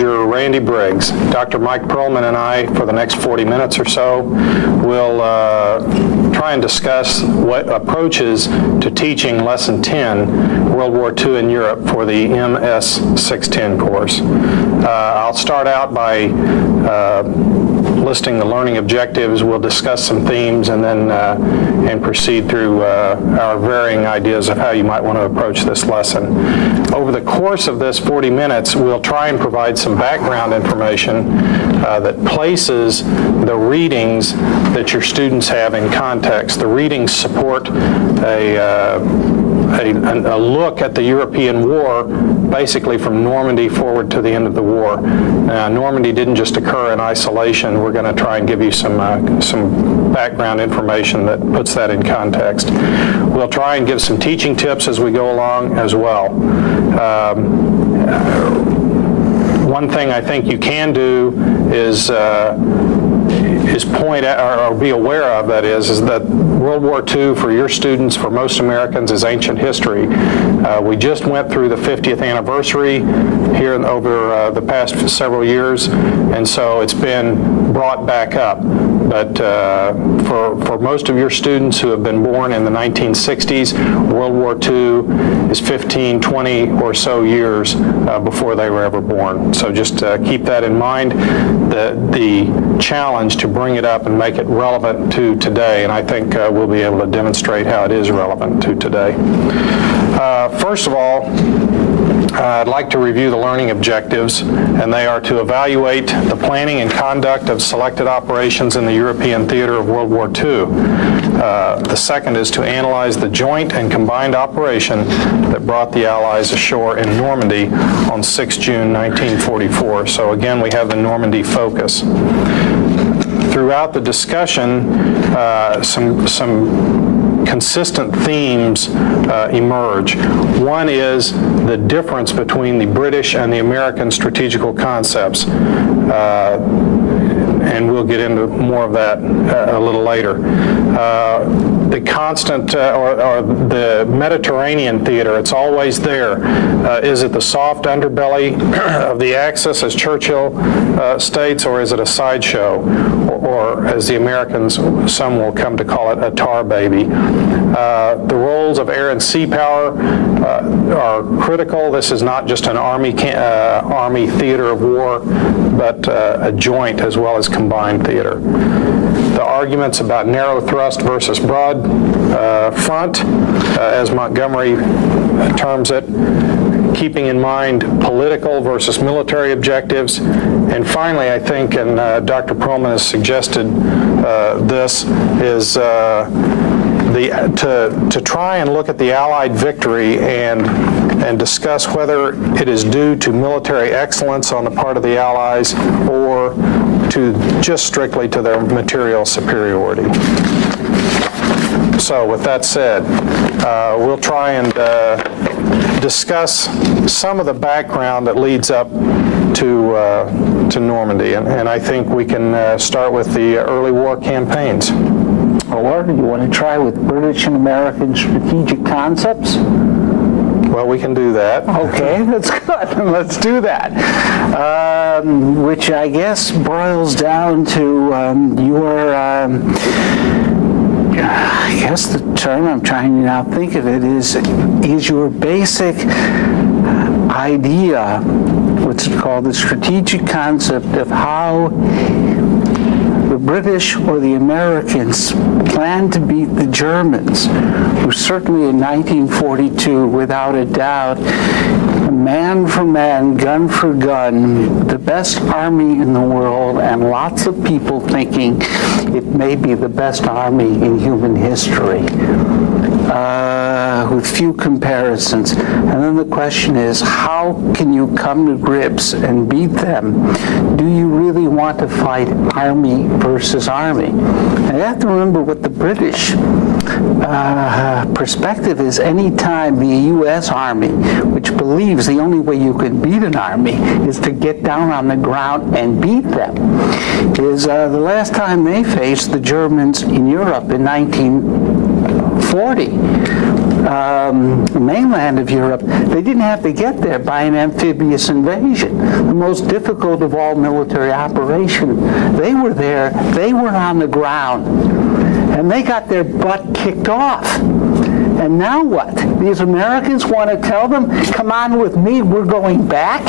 Major Randy Briggs. Dr. Mike Perlman and I, for the next 40 minutes or so, will try and discuss what approaches to teaching Lesson 10, World War II in Europe, for the MS-610 course. I'll start out by listing the learning objectives. We'll discuss some themes and then and proceed through our varying ideas of how you might want to approach this lesson. Over the course of this 40 minutes, we'll try and provide some background information that places the readings that your students have in context. The readings support a look at the European War, basically from Normandy forward to the end of the war. Normandy didn't just occur in isolation. We're going to try and give you some background information that puts that in context. We'll try and give some teaching tips as we go along as well. One thing I think you can do is point out, or be aware of, that is that World War II for your students, for most Americans, is ancient history. We just went through the 50th anniversary here over the past several years, and so it's been brought back up. But for most of your students who have been born in the 1960s, World War II is 15, 20 or so years before they were ever born. So just keep that in mind, the challenge to bring it up and make it relevant to today, and I think we'll be able to demonstrate how it is relevant to today. First of all, I'd like to review the learning objectives, and they are to evaluate the planning and conduct of selected operations in the European theater of World War II. The second is to analyze the joint and combined operation that brought the Allies ashore in Normandy on 6 June 1944. So again, we have the Normandy focus. Throughout the discussion, some consistent themes emerge. One is the difference between the British and the American strategical concepts, and we'll get into more of that a little later. The constant, or the Mediterranean theater, it's always there. Is it the soft underbelly of the Axis, as Churchill states, or is it a sideshow? Or as the Americans, some will come to call it, a tar baby. The roles of air and sea power are critical. This is not just an army theater of war, but a joint as well as combined theater. The arguments about narrow thrust versus broad front, as Montgomery terms it, keeping in mind political versus military objectives. And finally, I think, and Dr. Perlman has suggested this, is to try and look at the Allied victory and discuss whether it is due to military excellence on the part of the Allies or to just strictly to their material superiority. So with that said, we'll try and discuss some of the background that leads up to Normandy, and I think we can start with the early war campaigns. Or do you want to try with British and American strategic concepts? Well, we can do that. Okay, that's good. Let's do that. Which I guess boils down to your, I guess the term I'm trying to now think of it is your basic idea, what's it called, the strategic concept of how the British or the Americans planned to beat the Germans, who certainly in 1942, without a doubt, man for man, gun for gun, the best army in the world, and lots of people thinking it may be the best army in human history, with few comparisons. And then the question is, how can you come to grips and beat them? Do you really want to fight army versus army? And you have to remember what the British perspective is. Any time the U.S. Army, which believes the only way you can beat an army is to get down on the ground and beat them, is the last time they faced the Germans in Europe in 1940. mainland of Europe, they didn't have to get there by an amphibious invasion, the most difficult of all military operations. They were there, they were on the ground, and they got their butt kicked off. And now what? These Americans want to tell them, come on with me, we're going back?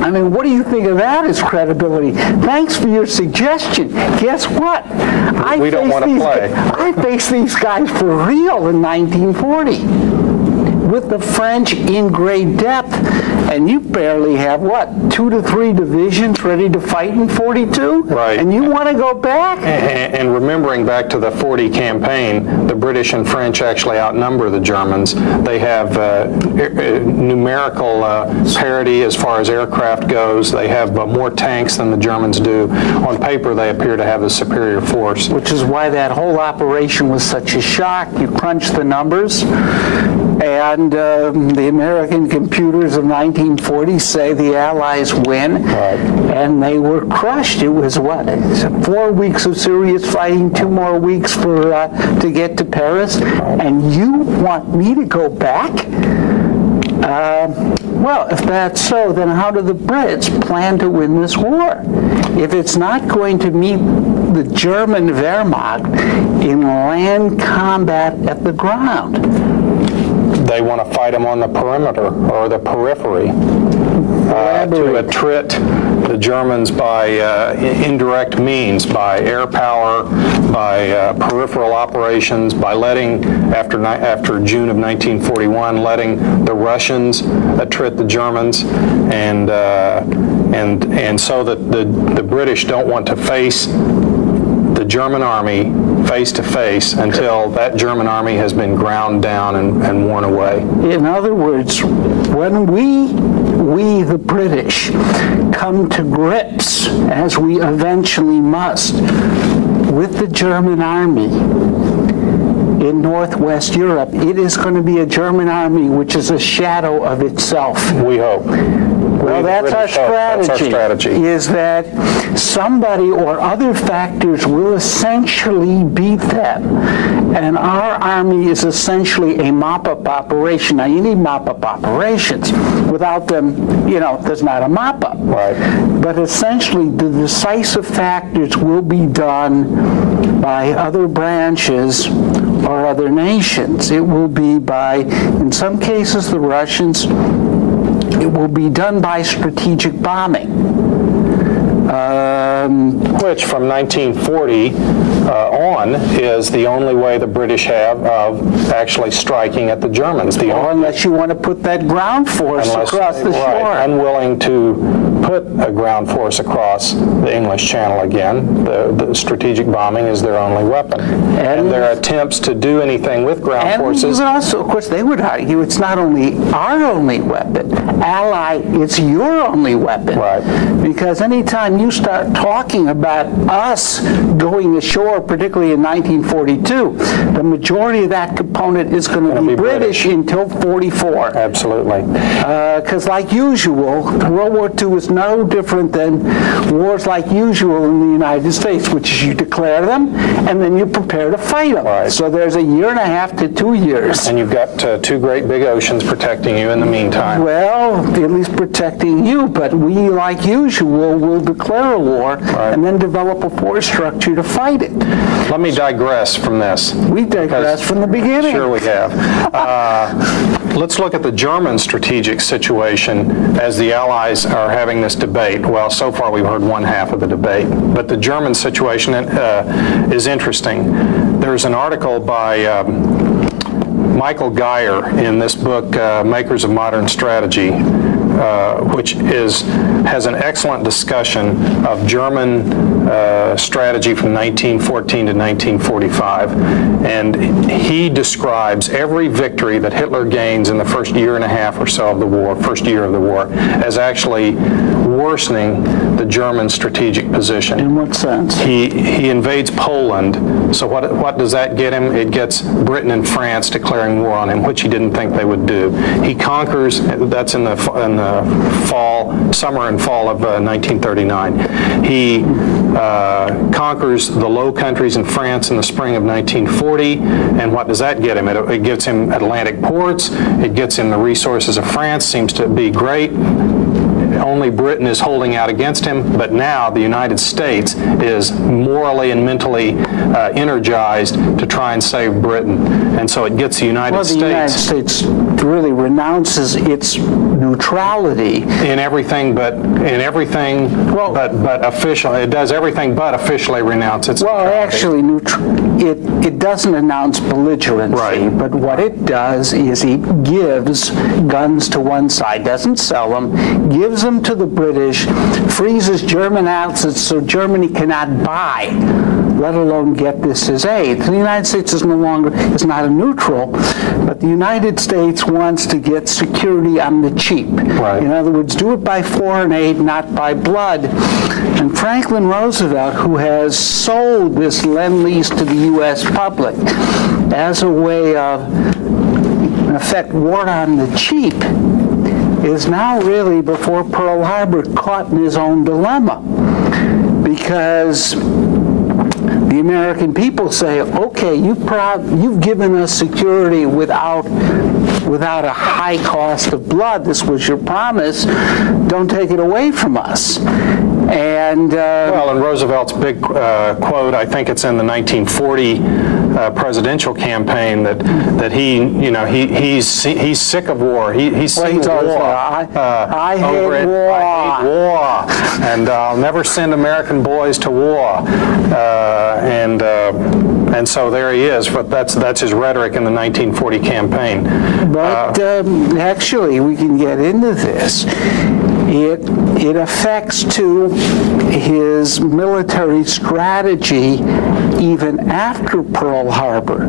I mean, what do you think of that as credibility? Thanks for your suggestion. Guess what? We don't want to play. I faced these guys for real in 1940 with the French in great depth. And you barely have, what, 2 to 3 divisions ready to fight in 42? Right. And you want to go back? And remembering back to the 40 campaign, the British and French actually outnumber the Germans. They have numerical parity as far as aircraft goes. They have more tanks than the Germans do. On paper, they appear to have a superior force. Which is why that whole operation was such a shock. You crunch the numbers, and the American computers of 1940 say the Allies win, right, and they were crushed. It was, what, 4 weeks of serious fighting, 2 more weeks for to get to Paris, and you want me to go back? Well, if that's so, then how do the Brits plan to win this war? If it's not going to meet the German Wehrmacht in land combat at the ground, they want to fight them on the perimeter or the periphery to attrit the Germans by indirect means, by air power, by peripheral operations, by letting, after June of 1941, letting the Russians attrit the Germans, and so that the British don't want to face the German army face to face until that German army has been ground down and worn away. In other words, when we the British come to grips, as we eventually must, with the German army in Northwest Europe, it is going to be a German army which is a shadow of itself. We hope. Well, that's our strategy, is that somebody or other factors will essentially beat them. And our army is essentially a mop-up operation. Now, you need mop-up operations. Without them, you know, there's not a mop-up. Right. But essentially, the decisive factors will be done by other branches or other nations. It will be by, in some cases, the Russians. It will be done by strategic bombing. Which from 1940 on is the only way the British have of actually striking at the Germans. Unless you want to put that ground force across the shore. Unwilling to put a ground force across the English Channel again. The strategic bombing is their only weapon. And their attempts to do anything with ground forces. And also, of course, they would argue it's not only our only weapon. Ally, it's your only weapon. Right. Because anytime you start talking about us going ashore, particularly in 1942, the majority of that component is going to be British until 44. Absolutely. Because like usual, World War II is no different than wars like usual in the United States, which is you declare them and then you prepare to fight them. Right. So there's 1.5 to 2 years. And you've got 2 great big oceans protecting you in the meantime. Well, at least protecting you, but we, like usual, will declare a war and then develop a force structure to fight it. Let me digress from this. We digress from the beginning. Sure we have. Let's look at the German strategic situation as the Allies are having this debate. Well, so far we've heard one half of the debate, but the German situation is interesting. There's an article by Michael Geyer in this book, Makers of Modern Strategy, which has an excellent discussion of German strategy from 1914 to 1945. And he describes every victory that Hitler gains in the first 1.5 years or so of the war, first year of the war, as actually worsening the German strategic position. In what sense? He invades Poland, so what does that get him? It gets Britain and France declaring war on him, which he didn't think they would do. He conquers, that's in the summer and fall of 1939. He conquers the Low Countries in France in the spring of 1940, and what does that get him? It gives him Atlantic ports, it gets him the resources of France, seems to be great. Only Britain is holding out against him, but now the United States is morally and mentally energized to try and save Britain. And so it gets the United States... Well, the United States really renounces its neutrality. In everything but official. It does everything but officially renounce its neutrality. Well, actually, it doesn't announce belligerency, right. But what it does is it gives guns to one side, doesn't sell them, gives them to the British, freezes German assets so Germany cannot buy, let alone get this as aid. The United States is not a neutral, but the United States wants to get security on the cheap. Right. In other words, do it by foreign aid, not by blood. And Franklin Roosevelt, who has sold this Lend-Lease to the U.S. public as a way of, in effect, war on the cheap, is now really, before Pearl Harbor, caught in his own dilemma. Because the American people say, okay, you've given us security without a high cost of blood. This was your promise. Don't take it away from us. And well, in Roosevelt's big quote, I think it's in the 1940 presidential campaign, that he's sick of war. He's seen war. I hate war. I hate war, and I'll never send American boys to war. And so there he is. But that's his rhetoric in the 1940 campaign. But actually, we can get into this. It affects, too, his military strategy even after Pearl Harbor,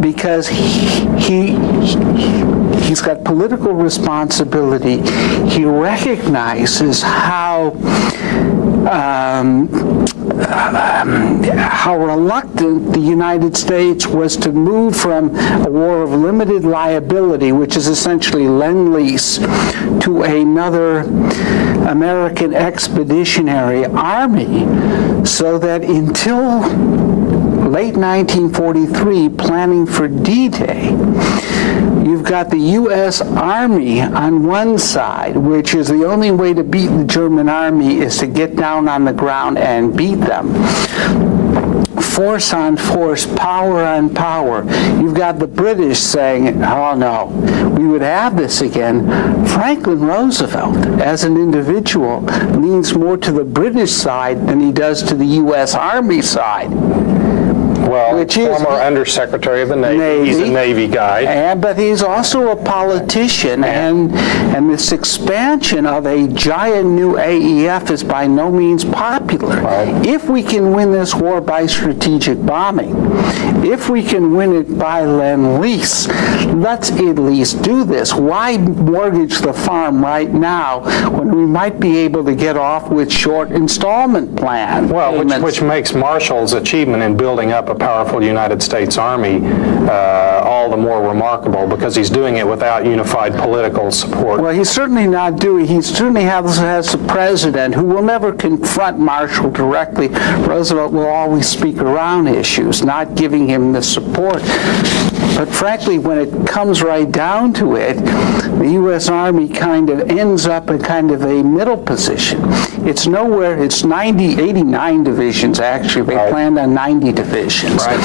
because he's got political responsibility. He recognizes how reluctant the United States was to move from a war of limited liability, which is essentially Lend-Lease, to another American expeditionary army, so that until late 1943, planning for D-Day, you've got the U.S. Army on one side, which is the only way to beat the German army is to get down on the ground and beat them. Force on force, power on power. You've got the British saying, oh no, we would have this again. Franklin Roosevelt, as an individual, leans more to the British side than he does to the U.S. Army side. Well, which former Undersecretary of the Navy. He's a Navy guy. But he's also a politician, and this expansion of a giant new AEF is by no means popular. Right. If we can win this war by strategic bombing, if we can win it by Lend-Lease, let's at least do this. Why mortgage the farm right now when we might be able to get off with short installment plan payments? Well, which makes Marshall's achievement in building up a powerful United States Army all the more remarkable, because he's doing it without unified political support. Well, he's certainly not doing. He certainly has a president who will never confront Marshall directly. Roosevelt will always speak around issues, not giving him the support. But frankly, when it comes right down to it, the U.S. Army kind of ends up in kind of a middle position. It's nowhere. It's 89 divisions, actually. They planned on 90 divisions. Right.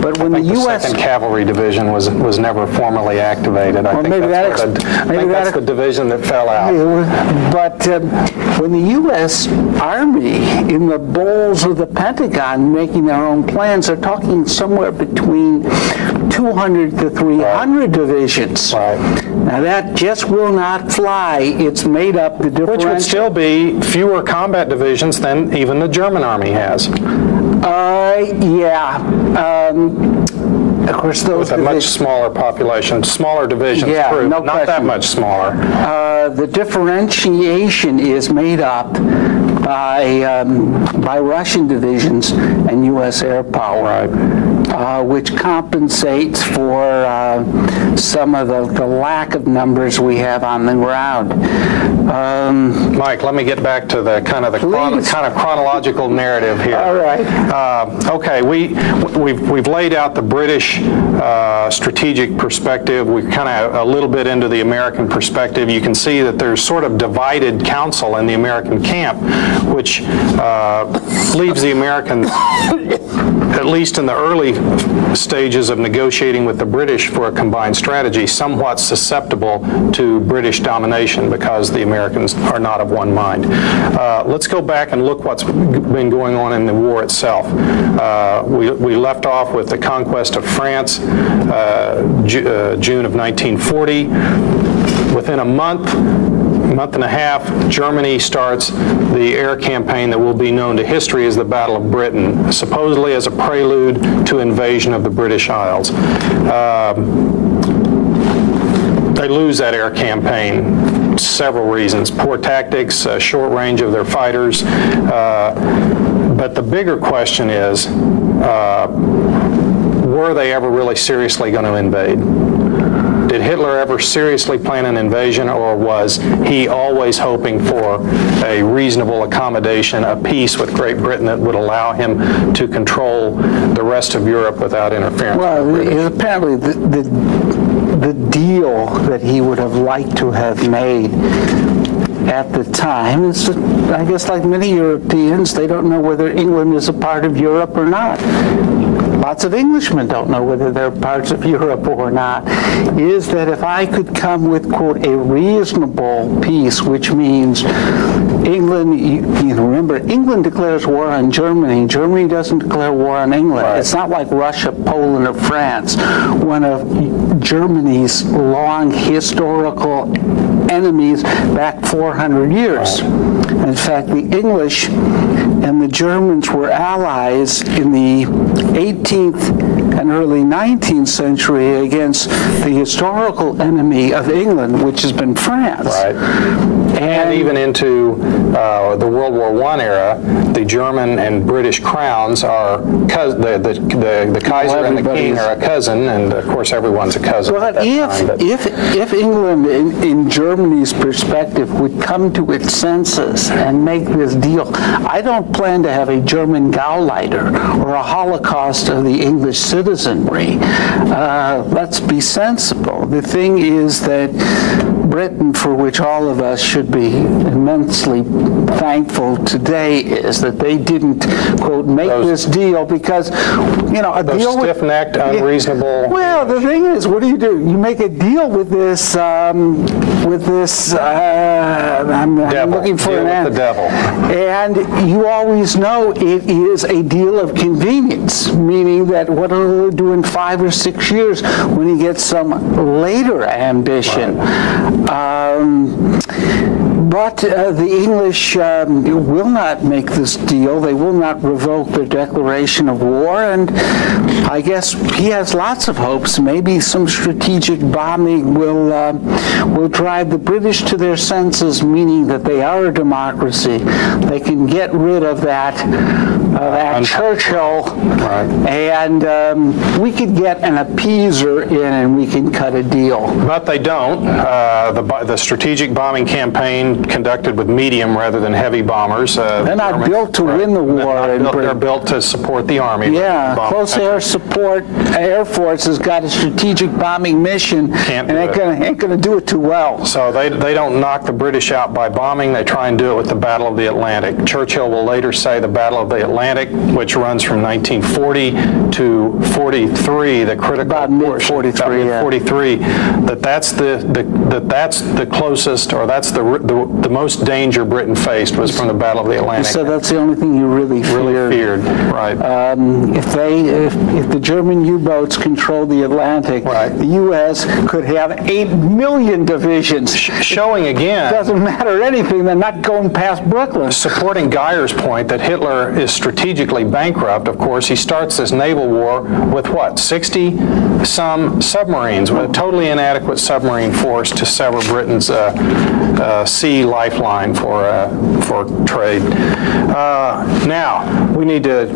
But when the U.S. Second Cavalry Division was never formally activated. I think that's the division that fell out. But when the U.S. Army, in the bowls of the Pentagon, making their own plans, are talking somewhere between 200 to 300 divisions. Right. Now that just will not fly. It's made up the differential. Which would still be fewer combat divisions than even the German army has. Yeah. Of course, those with a much smaller population, smaller divisions, Yeah, true, no not that question. much smaller. The differentiation is made up by Russian divisions and U.S. air power, which compensates for some of the lack of numbers we have on the ground. Mike, let me get back to the kind of chronological narrative here. All right. Okay, we've laid out the British strategic perspective. We're kind of a little bit into the American perspective. You can see that there's sort of divided counsel in the American camp, which leaves the Americans, at least in the early stages of negotiating with the British for a combined strategy, somewhat susceptible to British domination because the Americans are not of one mind. Let's go back and look what's been going on in the war itself. We left off with the conquest of France, June of 1940. Within a month and a half, Germany starts the air campaign that will be known to history as the Battle of Britain, supposedly as a prelude to invasion of the British Isles. They lose that air campaign, several reasons. Poor tactics, short range of their fighters. But the bigger question is, were they ever really seriously going to invade? Did Hitler ever seriously plan an invasion, or was he always hoping for a reasonable accommodation, a peace with Great Britain that would allow him to control the rest of Europe without interference? Well, apparently the deal that he would have liked to have made at the time is, I guess, like many Europeans, they don't know whether England is a part of Europe or not. Lots of Englishmen don't know whether they're parts of Europe or not, is that if I could come with, quote, a reasonable peace, which means England, you remember, England declares war on Germany. Germany doesn't declare war on England. Right. It's not like Russia, Poland, or France, one of Germany's long historical enemies back 400 years. In fact, the English and the Germans were allies in the 18th and early 19th century against the historical enemy of England, which has been France. Right. And even into the World War I era, the German and British crowns are the Kaiser and the King are a cousin, and of course everyone's a cousin. But if England, in Germany's perspective, would come to its senses and make this deal, I don't plan to have a German Gauleiter or a Holocaust of the English citizenry. Let's be sensible. The thing is that Britain, for which all of us should be immensely thankful today, is that they didn't, quote, make this deal because, a deal with stiff-necked, unreasonable. Well, the thing is, what do? You make a deal with this, I'm looking for an answer. The devil. And you always know it is a deal of convenience, meaning that what will do in 5 or 6 years when he gets some later ambition. But the English will not make this deal. They will not revoke their declaration of war, and I guess he has lots of hopes. Maybe some strategic bombing will drive the British to their senses, meaning that they are a democracy. They can get rid of that Churchill, and we could get an appeaser in, and we can cut a deal. But they don't. The strategic bombing campaign conducted with medium rather than heavy bombers. They're not built to win the war in Britain. They're built to support the army. Yeah, close air support. Air Force has got a strategic bombing mission, and ain't going to do it too well. So they don't knock the British out by bombing. They try and do it with the Battle of the Atlantic. Churchill will later say the Battle of the Atlantic, which runs from 1940 to 43, the critical portion. 43, that's the closest, or that's the the most danger Britain faced was from the Battle of the Atlantic. So that's the only thing you really feared. Right. If the German U-boats controlled the Atlantic, right, the U.S. could have 8 million divisions. Showing again, it doesn't matter anything. They're not going past Brooklyn. Supporting Geyer's point that Hitler is strategically bankrupt. Of course, he starts this naval war with what, 60-some submarines, with a totally inadequate submarine force to sever Britain's sea lifeline for trade. Now, we need to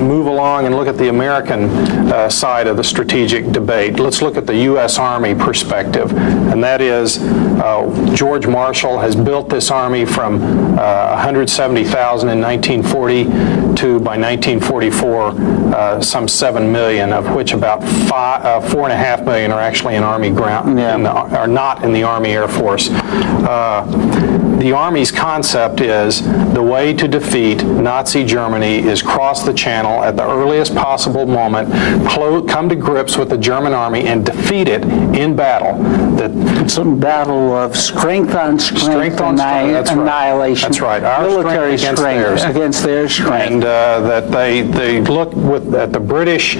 move along and look at the American side of the strategic debate. Let's look at the U.S. Army perspective, and that is George Marshall has built this Army from 170,000 in 1940 to, by 1944, some 7 million, of which about 4.5 million are actually in Army ground, are not in the Army Air Force. The Army's concept is the way to defeat Nazi Germany is cross the Channel at the earliest possible moment, come to grips with the German Army and defeat it in battle. It's a battle of strength on strength, annihilation. That's right. Our military strength against their strength. And that they look at the British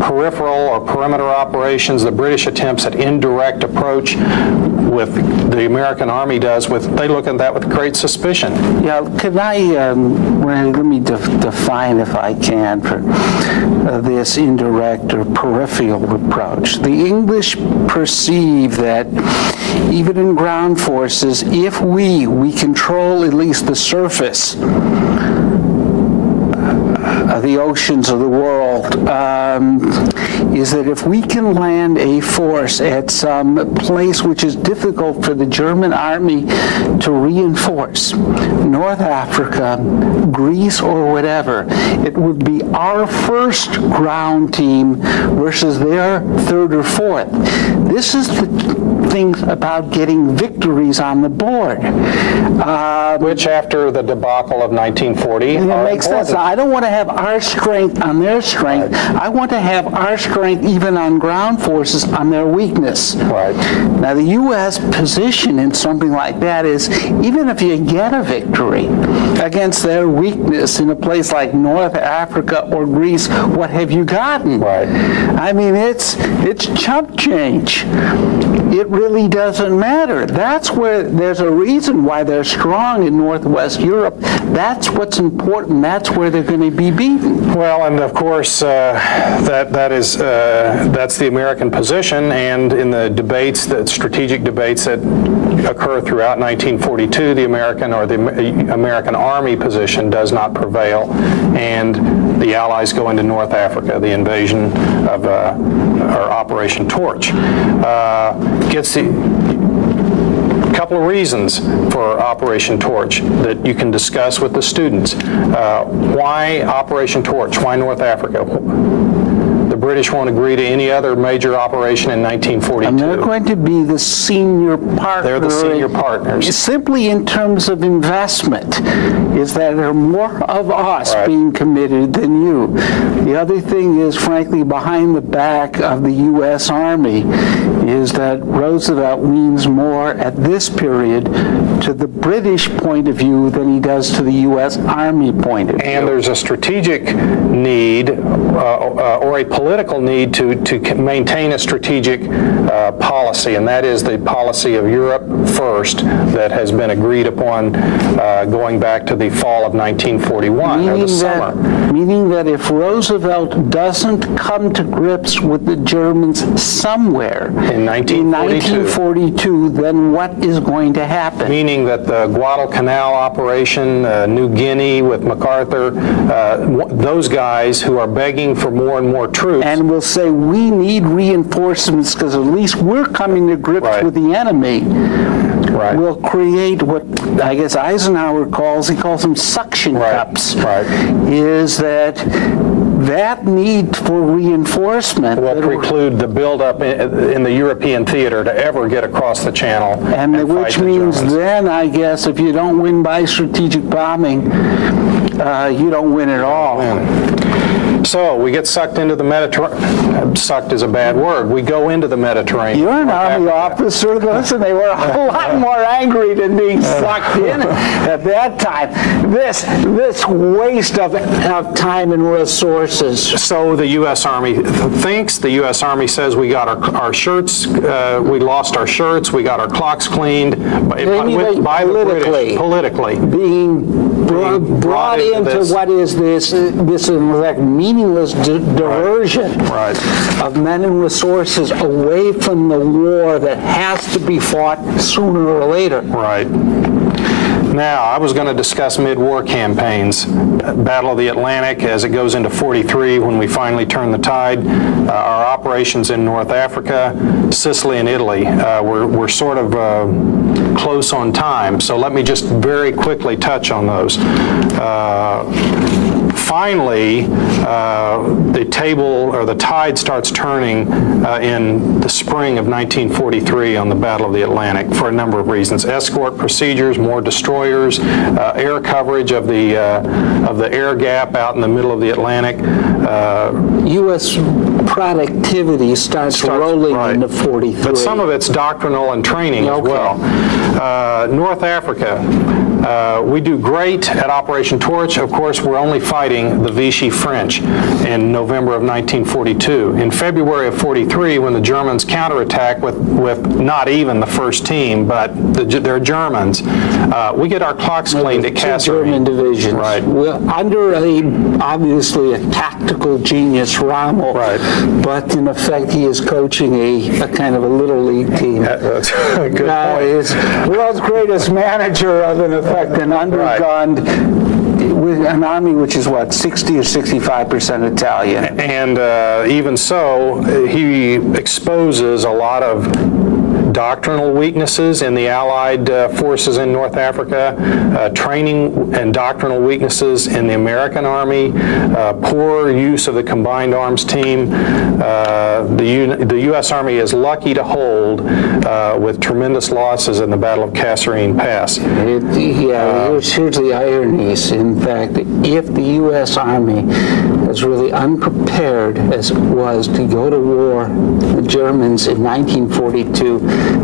peripheral or perimeter operations, the British attempts at indirect approach with the American Army they look at that with great suspicion. Yeah, could I, let me define, if I can, for this indirect or peripheral approach. The English perceive that even in ground forces, if we control at least the surface of the oceans of the world, is that if we can land a force at some place which is difficult for the German army to reinforce, North Africa, Greece, or whatever, it would be our first ground team versus their third or fourth. This is the thing about getting victories on the board. Which, after the debacle of 1940, it makes sense. I don't want to have our strength on their strength. I want to have our strength even on ground forces on their weakness. Right. Now, the U.S. position in something like that is, even if you get a victory against their weakness in a place like North Africa or Greece, what have you gotten? Right. I mean, it's chump change. It really doesn't matter. That's where there's a reason why they're strong in Northwest Europe. That's what's important. That's where they're going to be beaten. Well, and of course, that's the American position. And in the debates, the strategic debates that occur throughout 1942, the American Army position does not prevail, and the Allies go into North Africa. The invasion of or Operation Torch gets a couple of reasons for Operation Torch that you can discuss with the students. Why Operation Torch? Why North Africa? The British won't agree to any other major operation in 1942. And they're going to be the senior partner. They're the senior partners. Simply in terms of investment, is that there are more of us being committed than you. The other thing is, frankly, behind the back of the U.S. Army is that Roosevelt leans more at this period to the British point of view than he does to the U.S. Army point of view. And there's a strategic need or a political need to maintain a strategic policy, and that is the policy of Europe first that has been agreed upon going back to the fall of 1941, or the summer. Meaning that if Roosevelt doesn't come to grips with the Germans somewhere in 1942, then what is going to happen? Meaning that the Guadalcanal operation, New Guinea with MacArthur, those guys who are begging for more and more troops. And will say, we need reinforcements because at least we're coming to grips with the enemy. Right. Will create what I guess Eisenhower calls them suction cups. Right. Is that need for reinforcement will preclude the buildup in the European theater to ever get across the Channel. And which means then, I guess, if you don't win by strategic bombing, you don't win at all. So we get sucked into the Mediterranean. Sucked is a bad word. We go into the Mediterranean. You're an Army officer. Listen, they were a lot more angry than being sucked in at that time. This waste of time and resources. So the U.S. Army thinks. The U.S. Army says we got our shirts. We lost our shirts. We got our clocks cleaned by the British. Politically. Being brought into what is this in fact meaningless diversion of men and resources away from the war that has to be fought sooner or later. Right. Now, I was going to discuss mid-war campaigns. Battle of the Atlantic as it goes into 43 when we finally turn the tide. Our operations in North Africa, Sicily, and Italy. We're sort of close on time, so let me just very quickly touch on those. Finally, the table or the tide starts turning in the spring of 1943 on the Battle of the Atlantic for a number of reasons. Escort procedures, more destroyers, air coverage of the air gap out in the middle of the Atlantic. U.S. productivity starts rolling into 43. But some of it's doctrinal and training as well. North Africa, we do great at Operation Torch. Of course, we're only fighting the Vichy French in November of 1942. In February of 43, when the Germans counterattack with not even the first team, but they're Germans, we get our clocks cleaned at Kasserine. German divisions. Right. Well, under obviously a tactical genius, Rommel. Right. But in effect, he is coaching a kind of a little league team. That's a good point. He's world's greatest manager of, in effect, an undergunned with an army which is what, 60 or 65% Italian. And even so, he exposes a lot of doctrinal weaknesses in the Allied forces in North Africa, training and doctrinal weaknesses in the American Army, poor use of the combined arms team. The U.S. Army is lucky to hold with tremendous losses in the Battle of Kasserine Pass. Here's the ironies. In fact, if the U.S. Army was really unprepared as it was to go to war, the Germans in 1942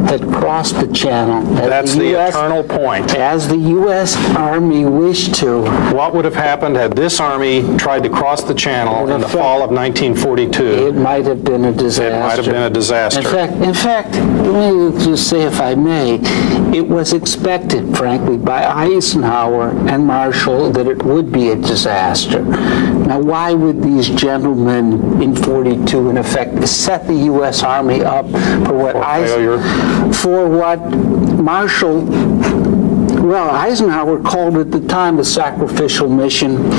had crossed the channel. That's the eternal point. As the U.S. Army wished to. What would have happened had this army tried to cross the channel in the fall of 1942? It might have been a disaster. It might have been a disaster. In fact, let me just say, if I may, it was expected, frankly, by Eisenhower and Marshall that it would be a disaster. Now, why would these gentlemen in 42, in effect, set the U.S. Army up for what Marshall, well, Eisenhower called it at the time a sacrificial mission.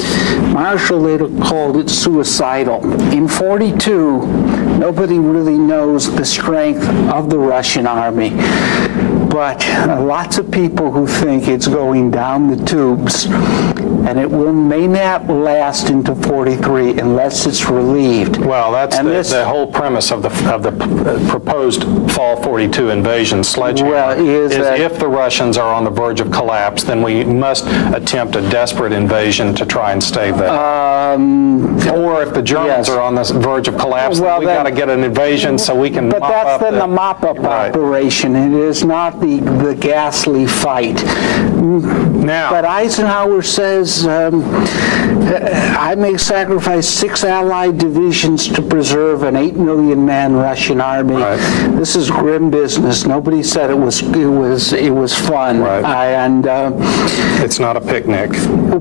Marshall later called it suicidal. In 42, nobody really knows the strength of the Russian army. But lots of people who think it's going down the tubes, and it may not last into 43 unless it's relieved. Well, that's the whole premise of the proposed Fall 42 invasion sledgehammer. Well, is if the Russians are on the verge of collapse, then we must attempt a desperate invasion to try and stave that. Or if the Germans are on the verge of collapse, then we got to get an invasion so we can. But that's then the mop-up operation. It is not the ghastly fight. Now, but Eisenhower says, I may sacrifice 6 Allied divisions to preserve an 8 million man Russian army. Right. This is grim business. Nobody said it was fun. Right. It's not a picnic.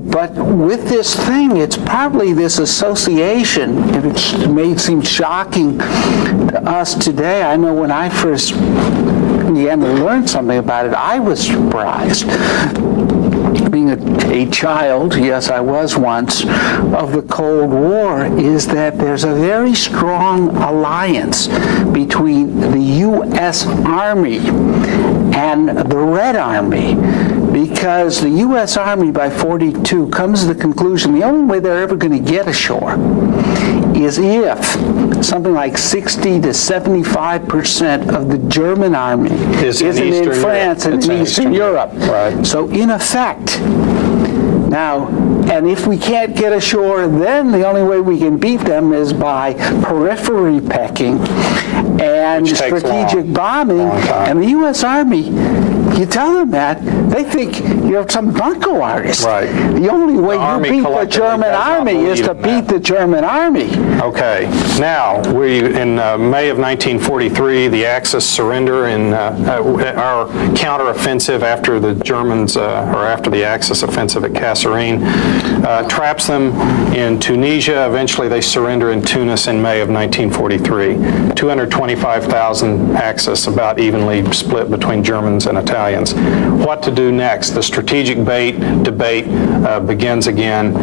But with this thing, it's probably this association. It may seem shocking to us today. I know when I first began to learn something about it, I was surprised. Being a child, yes, I was once, of the Cold War, is that there's a very strong alliance between the U.S. Army and the Red Army, because the U.S. Army by 42 comes to the conclusion the only way they're ever going to get ashore is if something like 60 to 75% of the German army isn't in France and in Eastern Europe. Right. So in effect, Now, and if we can't get ashore, then the only way we can beat them is by periphery pecking and strategic bombing. And the U.S. Army, you tell them that, they think you're some bunco artist. Right. The only way you beat the German army is to beat the German army. Okay. Now, in May of 1943, the Axis surrender in our counteroffensive after the Germans, or after the Axis offensive at Kasserine, traps them in Tunisia. Eventually, they surrender in Tunis in May of 1943. 225,000 Axis, about evenly split between Germans and Italians. What to do next? The strategic debate begins again.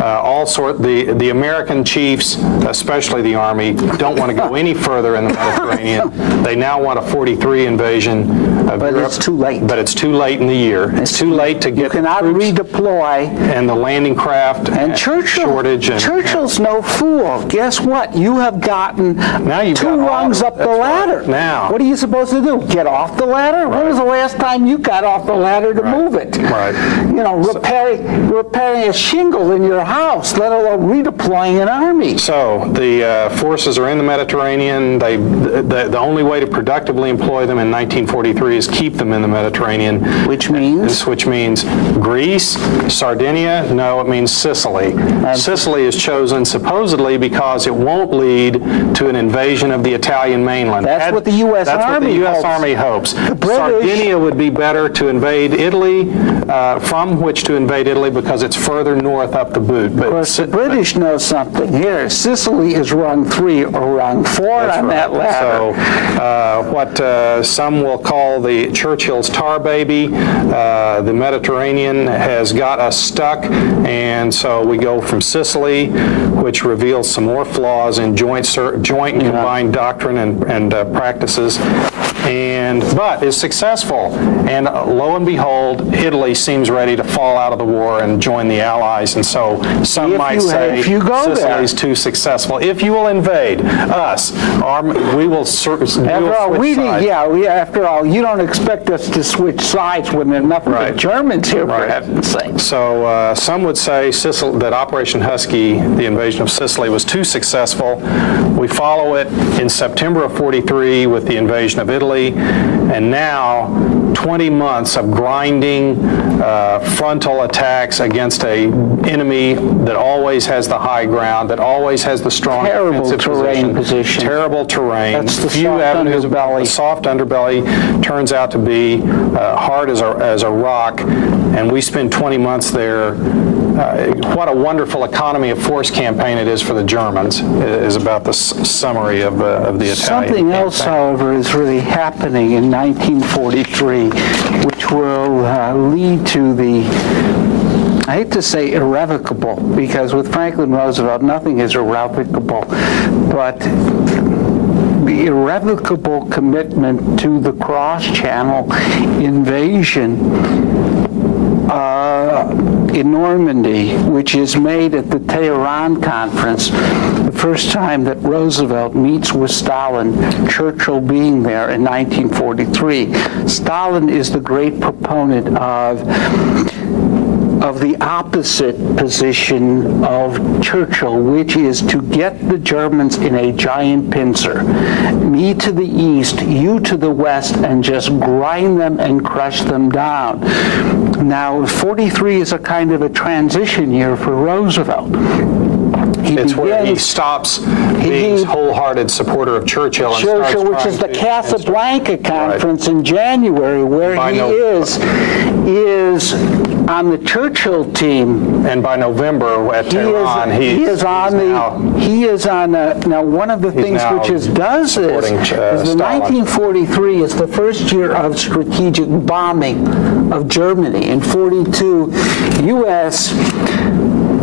The American chiefs, especially the Army, don't want to go any further in the Mediterranean. They now want a 43 invasion of But Europe. it's too late. But it's too late in the year. It's too late to get You cannot redeploy. and the landing craft And shortage. Churchill's no fool. Guess what? You have gotten Now you've two got rungs up the that's ladder. right. Now. What are you supposed to do? Get off the ladder? When was the last time you got off the ladder to move it? Right. You know, repairing a shingle in your house, let alone redeploying an army. So the forces are in the Mediterranean. The only way to productively employ them in 1943 is keep them in the Mediterranean. Which means? Which means Greece, Sardinia, no, it means Sicily. Sicily is chosen supposedly because it won't lead to an invasion of the Italian mainland. That's what the U.S. That's what the U.S. hopes. Army hopes. The British, Sardinia would be better to invade Italy, from which to invade Italy because it's further north up the boot. But of course, the British know something here. Sicily is rung 3 or rung 4 on that ladder. So what some will call the Churchill's tar baby, the Mediterranean has got us stuck, and so we go from Sicily, which reveals some more flaws in joint and combined doctrine and practices, but is successful. And lo and behold, Italy seems ready to fall out of the war and join the Allies. And so some might say Sicily's too successful. If you will invade us, we will switch sides. After all, you don't expect us to switch sides when there are nothing but Germans here, for heaven's sake. So some would say that Operation Husky, the invasion of Sicily, was too successful. We follow it in September of 43 with the invasion of Italy, and now 20 months of grinding frontal attacks against an enemy that always has the high ground, that always has the strong defensive position. Terrible terrain. That's the soft underbelly. The soft underbelly turns out to be hard as a rock, and we spend 20 months there. What a wonderful economy of force campaign it is for the Germans is about the summary of the Italian Something else, however, is really happening in 1943, which will lead to I hate to say irrevocable, because with Franklin Roosevelt, nothing is irrevocable, but the irrevocable commitment to the cross-channel invasion in Normandy, which is made at the Tehran Conference, the first time that Roosevelt meets with Stalin, Churchill being there in 1943. Stalin is the great proponent of the opposite position of Churchill, which is to get the Germans in a giant pincer. Me to the east, you to the west, and just grind them and crush them down. Now, 43 is a kind of a transition year for Roosevelt. It's where he stops being a wholehearted supporter of Churchill. Which is the Casablanca Conference in January, where he is on the Churchill team. And by November at Tehran, now one of the things which does this is the 1943 is the first year of strategic bombing of Germany. In 42, U.S.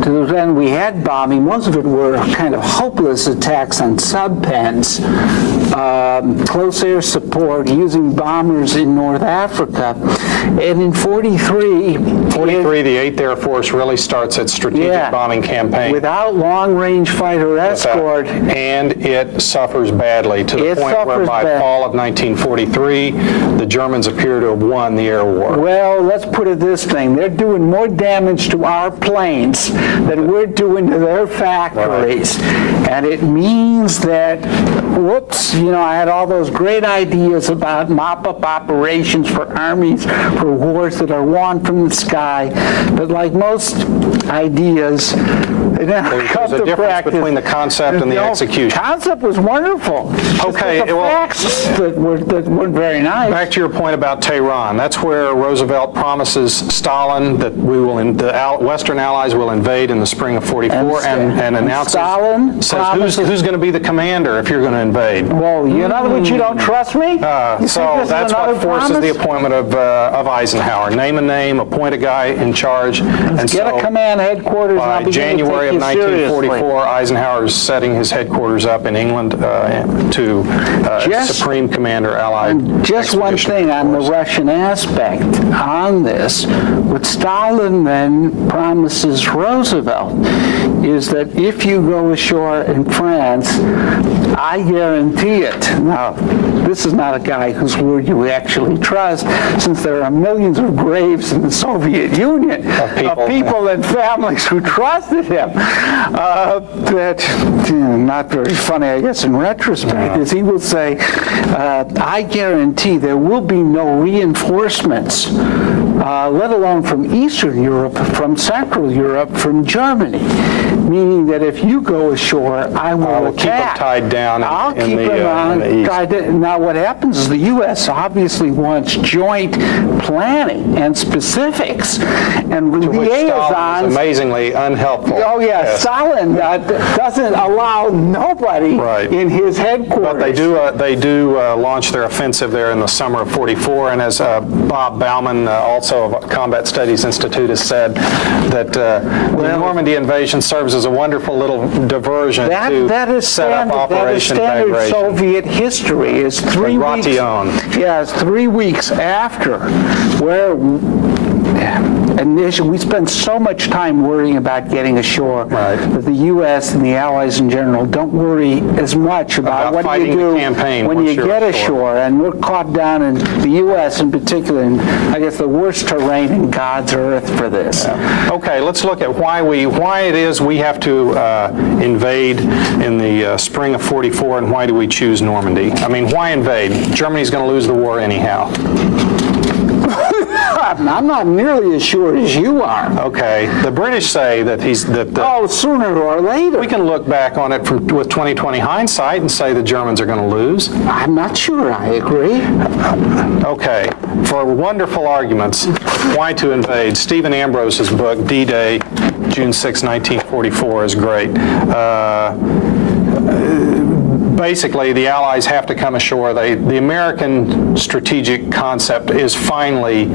Then we had bombing. Most of it were kind of hopeless attacks on subpens, close air support, using bombers in North Africa. And in 43, the 8th Air Force really starts its strategic bombing campaign. Without long-range fighter escort. And it suffers badly to the point where by fall of 1943, the Germans appear to have won the air war. Well, let's put it this thing. They're doing more damage to our planes than we're doing to their factories. Right. And it means that, whoops, you know, I had all those great ideas about mop-up operations for armies, for wars that are won from the sky. But like most ideas, there's a difference between the concept and the execution. The concept was wonderful. Okay, the facts that weren't very nice. Back to your point about Tehran. That's where Roosevelt promises Stalin that the Western Allies will invade in the spring of 44 and announces, Stalin says who's going to be the commander if you're going to invade. Well, in other words, you don't trust me? So that's what forces the appointment of Eisenhower. Name a name, appoint a guy in charge. And get a command headquarters. By January of 1944, Eisenhower is setting his headquarters up in England to Supreme Commander Allied. Just one thing on the Russian aspect on this. What Stalin then promises Roosevelt is that if you go ashore in France, I guarantee it. Now, this is not a guy whose word you actually trust, since there are millions of graves in the Soviet Union of people and families who trusted him. That, not very funny, I guess, in retrospect, is he will say, I guarantee there will be no reinforcements, let alone from Eastern Europe, from Central Europe, from Germany. Meaning that if you go ashore, I will attack. Keep them tied down in the East. Now what happens is the U.S. obviously wants joint planning and specifics and liaisons. Is amazingly unhelpful. Oh yeah, yes. Stalin doesn't allow nobody in his headquarters. But they do launch their offensive there in the summer of 44, and as Bob Bauman, also of Combat Studies Institute, has said, that the Normandy invasion serves as a wonderful little diversion to set up Operation Bagration. That is standard Bagration. Soviet history. Is 3 weeks. Yeah, it's 3 weeks after, where we spend so much time worrying about getting ashore that the U.S. and the Allies in general don't worry as much about what you do when you get ashore. And we're caught down in the U.S. in particular, in, I guess, the worst terrain in God's earth for this. Yeah. Okay, let's look at why it is we have to invade in the spring of 44, and why do we choose Normandy? I mean, why invade? Germany's going to lose the war anyhow. I'm not nearly as sure as you are. Okay. The British say that sooner or later. We can look back on it with 20/20 hindsight and say the Germans are going to lose. I'm not sure I agree. Okay. For wonderful arguments, why to invade? Stephen Ambrose's book, D-Day, June 6, 1944, is great. Basically, the Allies have to come ashore. The American strategic concept is finally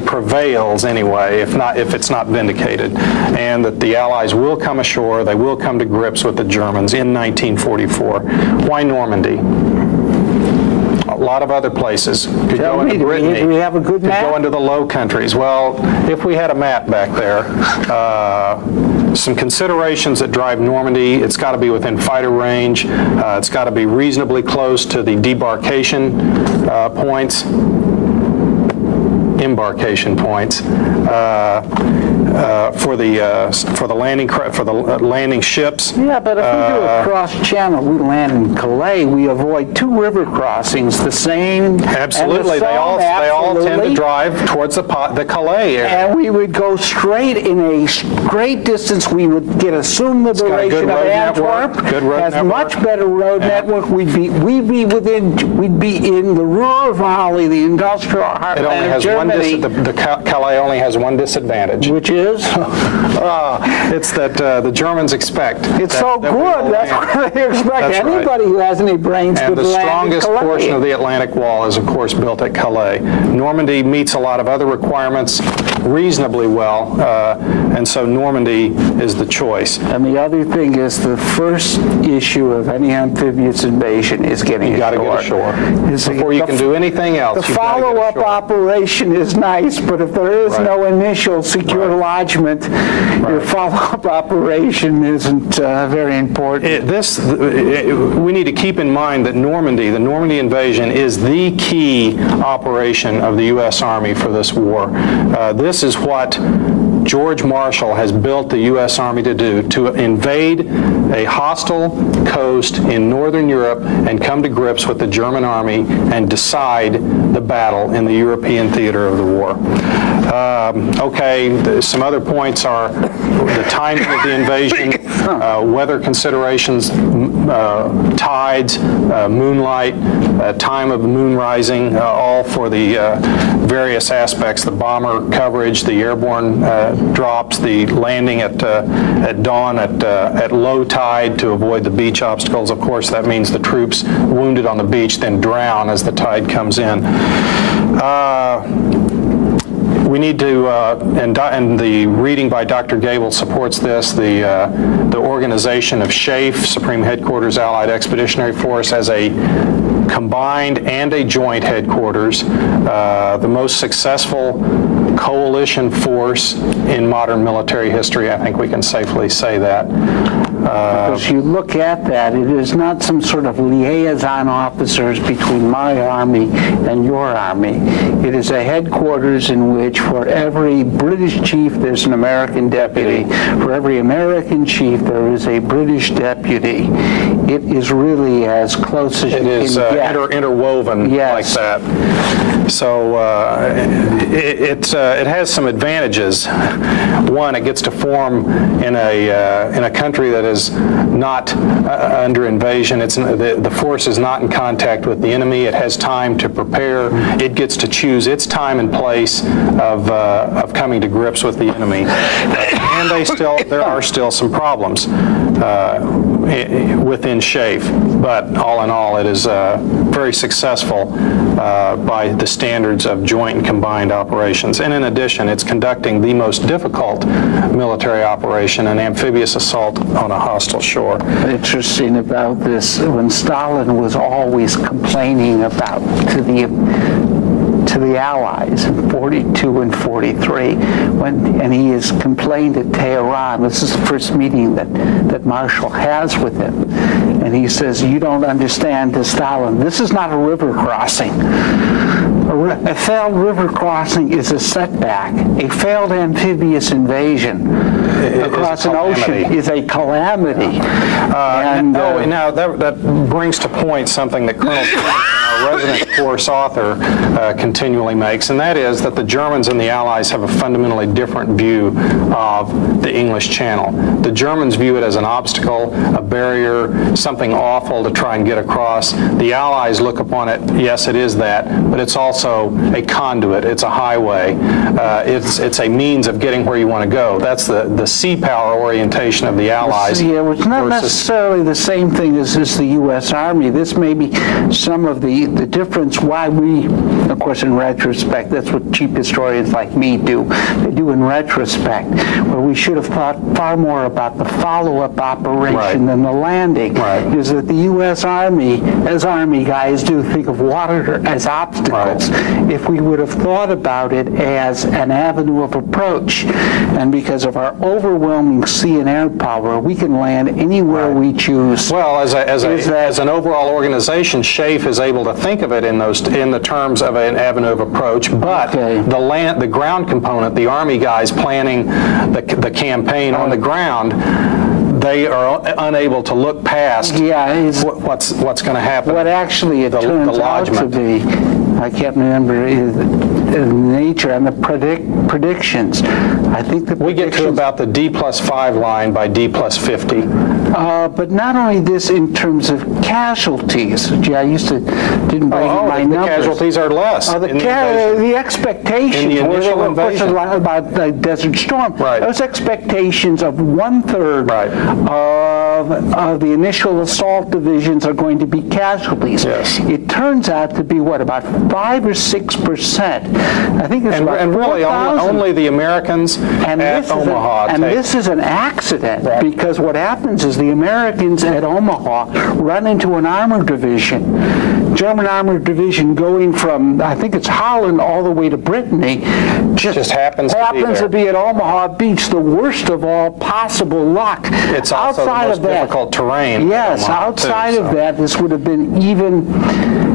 prevails anyway, if it's not vindicated, and that the Allies will come ashore. They will come to grips with the Germans in 1944. Why Normandy? A lot of other places. Could go into Brittany. Do we have a good map? Could go into the Low Countries. Well, if we had a map back there, some considerations that drive Normandy: it's got to be within fighter range. It's got to be reasonably close to the embarkation points for the landing ships. Yeah, but if we do a cross channel, we land in Calais. We avoid 2 river crossings. The Seine. Absolutely, they all tend to drive towards the Calais area. And we would go straight in a straight distance. We would get assumed liberation of Antwerp. Good road has network. Much better road network. We'd be in the Ruhr Valley, the industrial heartland of Germany. The Calais only has one disadvantage. Which is? It's that the Germans expect. It's so good. That's what they expect. Anybody who has any brains could land in Calais. And the strongest portion of the Atlantic Wall is, of course, built at Calais. Normandy meets a lot of other requirements. reasonably well, and so Normandy is the choice. And the other thing is the first issue of any amphibious invasion is getting You got to get ashore. Before you can do anything else, the follow-up operation is nice, but if there is no initial secure lodgment, your follow-up operation isn't very important. We need to keep in mind that the Normandy invasion is the key operation of the U.S. Army for this war. This is what George Marshall has built the U.S. Army to do, to invade a hostile coast in Northern Europe and come to grips with the German Army and decide the battle in the European theater of the war. Some other points are the timing of the invasion, weather considerations, tides, moonlight, time of moon rising, all for the various aspects, the bomber coverage, the airborne drops, the landing at dawn at low tide to avoid the beach obstacles. Of course, that means the troops wounded on the beach then drown as the tide comes in. We need to, and the reading by Dr. Gable supports this, the organization of SHAEF, Supreme Headquarters Allied Expeditionary Force, as a combined and a joint headquarters, the most successful coalition force in modern military history. I think we can safely say that. Because you look at that, it is not some sort of liaison officers between my army and your army. It is a headquarters in which for every British chief there's an American deputy. For every American chief there is a British deputy. It is really as close as you can get. It is interwoven like that. So it has some advantages. One, it gets to form in a country that is not under invasion. The force is not in contact with the enemy. It has time to prepare. It gets to choose its time and place of coming to grips with the enemy. And there are still some problems within SHAEF, but all in all, it is very successful by the standards of joint and combined operations. And in addition, it's conducting the most difficult military operation, an amphibious assault on a hostile shore. Interesting about this, when Stalin was always complaining about to the Allies in 42 and 43, and he has complained at Tehran. This is the first meeting that Marshall has with him. And he says, you don't understand to Stalin, this is not a river crossing. A failed river crossing is a setback. A failed amphibious invasion across an ocean is a calamity. Now that brings to point something that Colonel our resident course author continually makes, and that is that the Germans and the Allies have a fundamentally different view of the English Channel. The Germans view it as an obstacle, a barrier, something awful to try and get across. The Allies look upon it, yes, it is that, but it's also a conduit, it's a highway, it's a means of getting where you want to go. That's the sea power orientation of the Allies. Yeah, it's not necessarily the same thing as the U.S. Army. This may be some of the difference why we, of course, in retrospect, that's what cheap historians like me do. They do in retrospect, where we should have thought far more about the follow-up operation than the landing. Is that the U.S. Army, as Army guys do, think of water as obstacles. If we would have thought about it as an avenue of approach, and because of our overwhelming sea and air power, we can land anywhere we choose. Well, as an overall organization, SHAEF is able to think of it in the terms of an avenue of approach, but the ground component, the Army guys planning the campaign on the ground, they are unable to look past what's going to happen. What actually it turns out to be, I can't remember the nature and the predictions. I think we get to about the D+5 line by D+50. But not only this in terms of casualties. Gee, I didn't bring my numbers. The casualties are less. The expectations in the initial invasion about the Desert Storm. Those expectations of 1/3 of the initial assault divisions are going to be casualties. Yes. It turns out to be what, about 5 or 6%. I think it's about and really 4,000. only the Americans at Omaha. This is an accident, because what happens is the Americans at Omaha run into an armored division, German armored division going from, I think it's Holland, all the way to Brittany. Just happens to be at Omaha Beach, the worst of all possible luck. It's also the most difficult terrain. Yes, outside of that, this would have been even,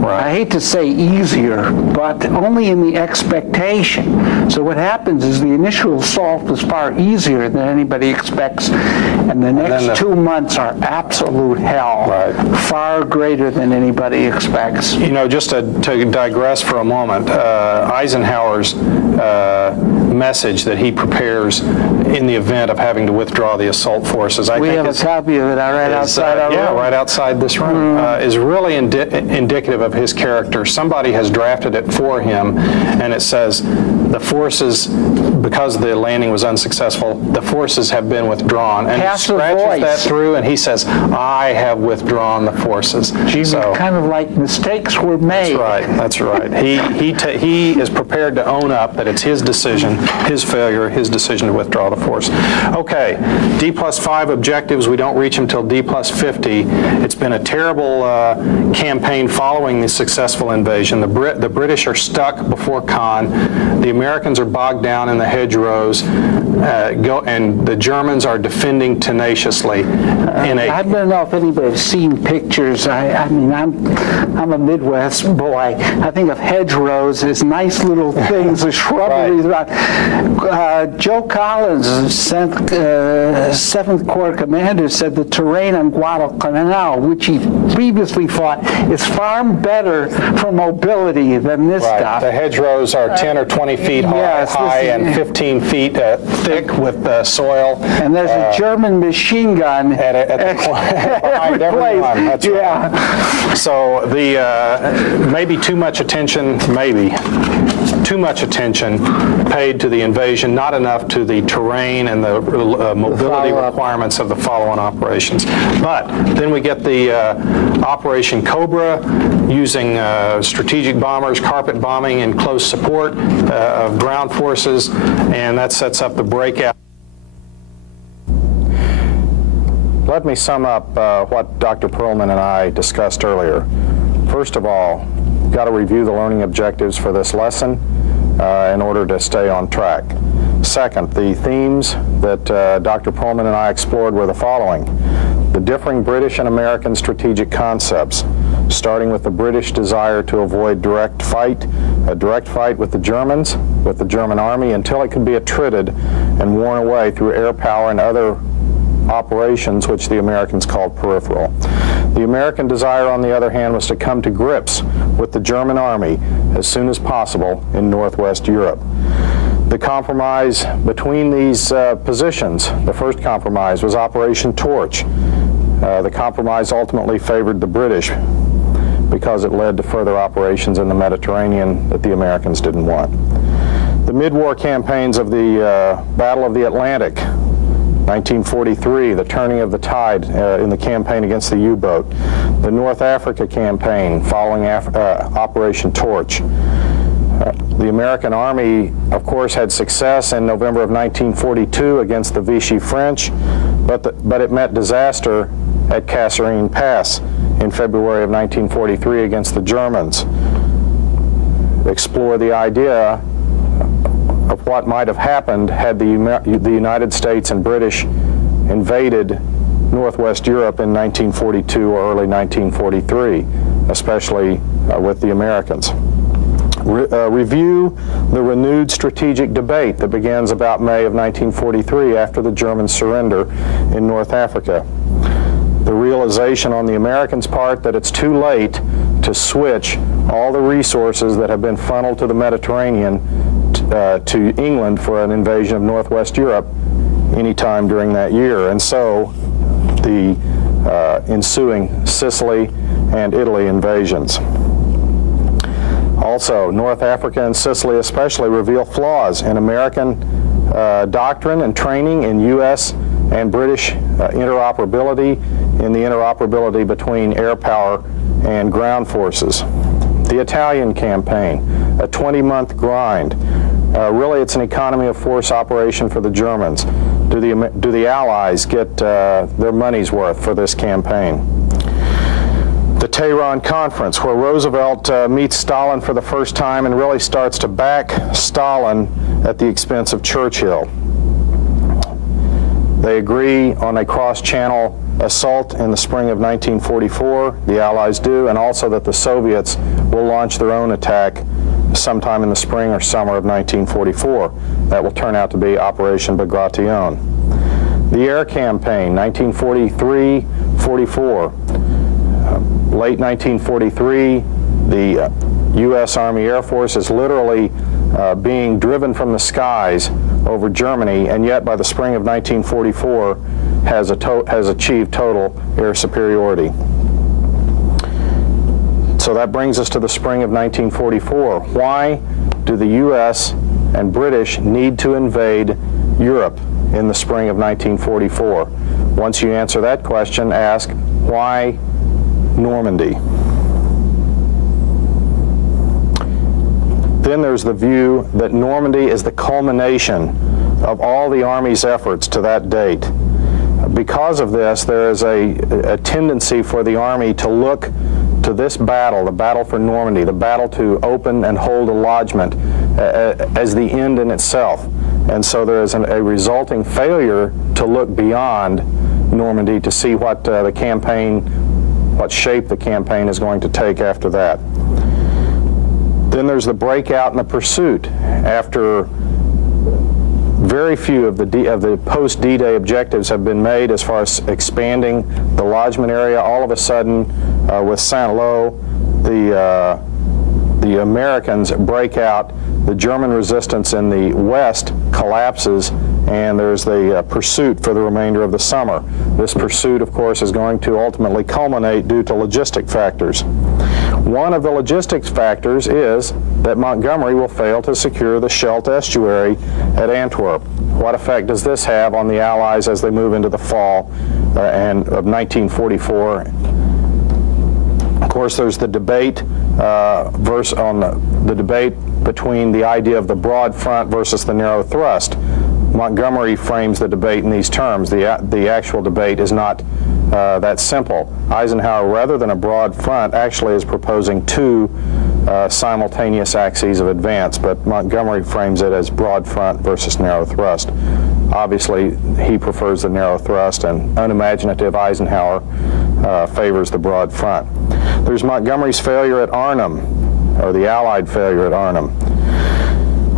I hate to say easier, but only in the expectation. So what happens is the initial assault was far easier than anybody expects, and the next 2 months are absolute hell, far greater than anybody expects. You know, just to digress for a moment, Eisenhower's message that he prepares in the event of having to withdraw the assault forces. We have a copy of it right outside our room. Yeah, right outside this room. Is really indicative of his character. Somebody has drafted it for him, and it says, the forces, because the landing was unsuccessful, the forces have been withdrawn. And he scratches that through, and he says, I have withdrawn the forces. So, kind of like mistakes were made. That's right. He is prepared to own up that it's his decision, his failure, his decision to withdraw the force. Okay, D+5 objectives. We don't reach them till D+50. It's been a terrible campaign following the successful invasion. The British are stuck before Caen. The Americans are bogged down in the hedgerows, and the Germans are defending tenaciously. I don't know if anybody's seen pictures. I mean, I'm a Midwest boy. I think of hedgerows as nice little things, the shrubberies. Joe Collins, 7th Corps commander, said the terrain on Guadalcanal, which he previously thought is far better for mobility than this stuff. The hedgerows are 10 or 20 feet high and 15 feet thick with soil. And there's a German machine gun behind everyone. That's right. So maybe too much attention paid to the invasion, not enough to the terrain and the mobility requirements of the follow-on operations. But then we get the Operation Cobra, using strategic bombers, carpet bombing in close support of ground forces, and that sets up the breakout. Let me sum up what Dr. Perlman and I discussed earlier. First of all, you've got to review the learning objectives for this lesson in order to stay on track. Second, the themes that Dr. Perlman and I explored were the following: the differing British and American strategic concepts, starting with the British desire to avoid a direct fight with the Germans, with the German army, until it could be attrited and worn away through air power and other operations which the Americans called peripheral. The American desire, on the other hand, was to come to grips with the German army as soon as possible in Northwest Europe. The compromise between these positions, the first compromise, was Operation Torch. The compromise ultimately favored the British because it led to further operations in the Mediterranean that the Americans didn't want. The mid-war campaigns of the Battle of the Atlantic, 1943, the turning of the tide in the campaign against the U-boat, the North Africa campaign following Operation Torch. The American Army, of course, had success in November of 1942 against the Vichy French, but it met disaster at Kasserine Pass in February of 1943 against the Germans. Explore the idea of what might have happened had the United States and British invaded Northwest Europe in 1942 or early 1943, especially with the Americans. Review the renewed strategic debate that begins about May of 1943 after the German surrender in North Africa. The realization on the Americans' part that it's too late to switch all the resources that have been funneled to the Mediterranean to England for an invasion of Northwest Europe anytime during that year. And so the ensuing Sicily and Italy invasions. Also, North Africa and Sicily especially reveal flaws in American doctrine and training, in U.S. and British interoperability, in the interoperability between air power and ground forces. The Italian campaign, a 20-month grind. Really, it's an economy of force operation for the Germans. Do the Allies get their money's worth for this campaign? The Tehran Conference, where Roosevelt meets Stalin for the first time and really starts to back Stalin at the expense of Churchill. They agree on a cross-channel assault in the spring of 1944, the Allies do, and also that the Soviets will launch their own attack sometime in the spring or summer of 1944. That will turn out to be Operation Bagration. The air campaign, 1943-44. Late 1943, the U.S. Army Air Force is literally being driven from the skies over Germany, and yet by the spring of 1944 has achieved total air superiority. So that brings us to the spring of 1944. Why do the U.S. and British need to invade Europe in the spring of 1944? Once you answer that question, ask, why Normandy? Then there's the view that Normandy is the culmination of all the Army's efforts to that date. Because of this, there is a tendency for the Army to look to this battle, the battle for Normandy, the battle to open and hold a lodgment, as the end in itself. And so there is a resulting failure to look beyond Normandy to see what the campaign, what shape the campaign is going to take after that. Then there's the breakout and the pursuit. After very few of the post-D-Day objectives have been made as far as expanding the lodgment area, all of a sudden with Saint-Lô, the Americans break out, the German resistance in the west collapses, and there's the pursuit for the remainder of the summer. This pursuit, of course, is going to ultimately culminate due to logistic factors. One of the logistics factors is that Montgomery will fail to secure the Scheldt estuary at Antwerp. What effect does this have on the Allies as they move into the fall of 1944? Of course, there's the debate the debate between the idea of the broad front versus the narrow thrust. Montgomery frames the debate in these terms. The actual debate is not that simple. Eisenhower, rather than a broad front, actually is proposing two simultaneous axes of advance, but Montgomery frames it as broad front versus narrow thrust. Obviously, he prefers the narrow thrust, and unimaginative Eisenhower favors the broad front. There's Montgomery's failure at Arnhem, or the Allied failure at Arnhem,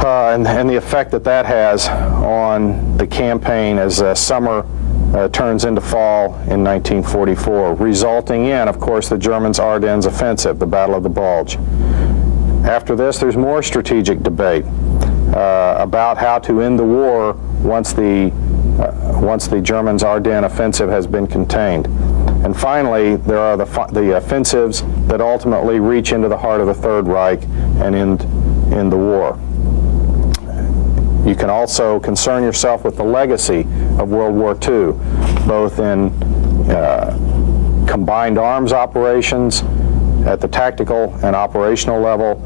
and the effect that that has on the campaign as summer turns into fall in 1944, resulting in, of course, the Germans' Ardennes offensive, the Battle of the Bulge. After this, there's more strategic debate about how to end the war once the Germans' Ardennes offensive has been contained. And finally, there are the offensives that ultimately reach into the heart of the Third Reich and end the war. You can also concern yourself with the legacy of World War II, both in combined arms operations at the tactical and operational level,